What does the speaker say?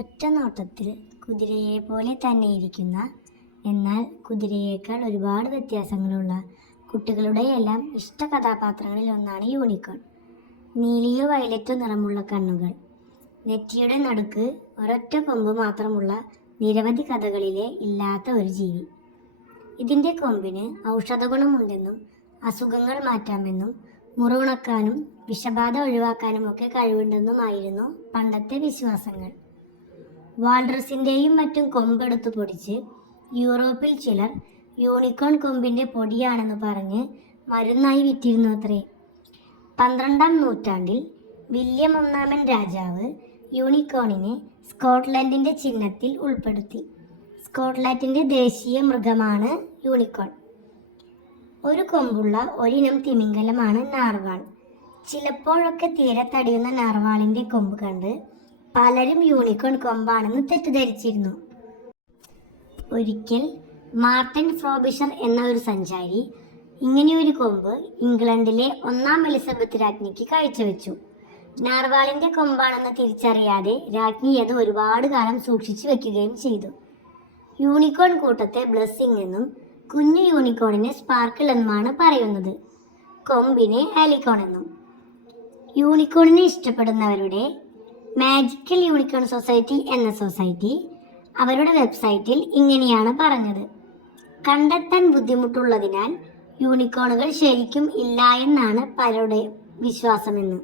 ഒറ്റ നോട്ടത്തിൽ കുതിരയെ പോലെ തന്നെ ഇരിക്കുന്ന, എന്നാൽ കുതിരയേക്കാൾ ഒരുപാട് വ്യത്യാസങ്ങളുള്ള കുട്ടികളുടെയെല്ലാം ഇഷ്ട കഥാപാത്രങ്ങളിൽ ഒന്നാണ് യൂണിക്കോൺ. നീലിയോ വയലറ്റോ നിറമുള്ള കണ്ണുകൾ, നെറ്റിയുടെ നടുക്ക് ഒരൊറ്റ കൊമ്പ് മാത്രമുള്ള നിരവധി കഥകളിലെ ഇല്ലാത്ത ഒരു ജീവി. ഇതിൻ്റെ കൊമ്പിന് ഔഷധഗുണമുണ്ടെന്നും അസുഖങ്ങൾ മാറ്റാമെന്നും മുറിവുണക്കാനും വിഷബാധ ഒഴിവാക്കാനുമൊക്കെ കഴിവുണ്ടെന്നുമായിരുന്നു പണ്ടത്തെ വിശ്വാസങ്ങൾ. വാൾറസിൻ്റെയും മറ്റും കൊമ്പെടുത്തു പൊടിച്ച് യൂറോപ്പിൽ ചിലർ യൂണിക്കോൺ കൊമ്പിൻ്റെ പൊടിയാണെന്ന് പറഞ്ഞ് മരുന്നായി വിറ്റിരുന്നു അത്രേ. 12-ാം നൂറ്റാണ്ടിൽ വില്യം ഒന്നാമൻ രാജാവ് യൂണിക്കോണിനെ സ്കോട്ട്ലൻഡിൻ്റെ ചിഹ്നത്തിൽ ഉൾപ്പെടുത്തി. സ്കോട്ട്ലൻഡിൻ്റെ ദേശീയ മൃഗമാണ് യൂണിക്കോൺ. ഒരു കൊമ്പുള്ള ഒരിനം തിമിംഗലമാണ് നാർവാൾ. ചിലപ്പോഴൊക്കെ തീരെ തടിയുന്ന നാർവാളിൻ്റെ കൊമ്പ് കണ്ട് പലരും യൂണിക്കോൺ കൊമ്പാണെന്ന് തെറ്റിദ്ധരിച്ചിരുന്നു. ഒരിക്കൽ മാർട്ടിൻ ഫ്രോബിഷർ എന്ന ഒരു സഞ്ചാരി ഇങ്ങനെയൊരു കൊമ്പ് ഇംഗ്ലണ്ടിലെ 1-ാം എലിസബത്ത് രാജ്ഞിക്ക് കാഴ്ചവെച്ചു. നാർവാളിൻ്റെ കൊമ്പാണെന്ന് തിരിച്ചറിയാതെ രാജ്ഞി അത് ഒരുപാട് കാലം സൂക്ഷിച്ചു വെക്കുകയും ചെയ്തു. യൂണിക്കോൺ കൂട്ടത്തെ ബ്ലെസ്സിംഗ് എന്നും കുഞ്ഞു യൂണിക്കോണിനെ സ്പാർക്കിൾ എന്നുമാണ് പറയുന്നത്. കൊമ്പിനെ ആലിക്കോൺ എന്നും. യൂണിക്കോണിനെ ഇഷ്ടപ്പെടുന്നവരുടെ മാജിക്കൽ യൂണിക്കോൺ സൊസൈറ്റി എന്ന സൊസൈറ്റി അവരുടെ വെബ്സൈറ്റിൽ ഇങ്ങനെയാണ് പറഞ്ഞത്: കണ്ടെത്താൻ ബുദ്ധിമുട്ടുള്ളതിനാൽ യൂണിക്കോണുകൾ ശരിക്കും ഇല്ല എന്നാണ് പലരുടെ വിശ്വാസമെന്ന്.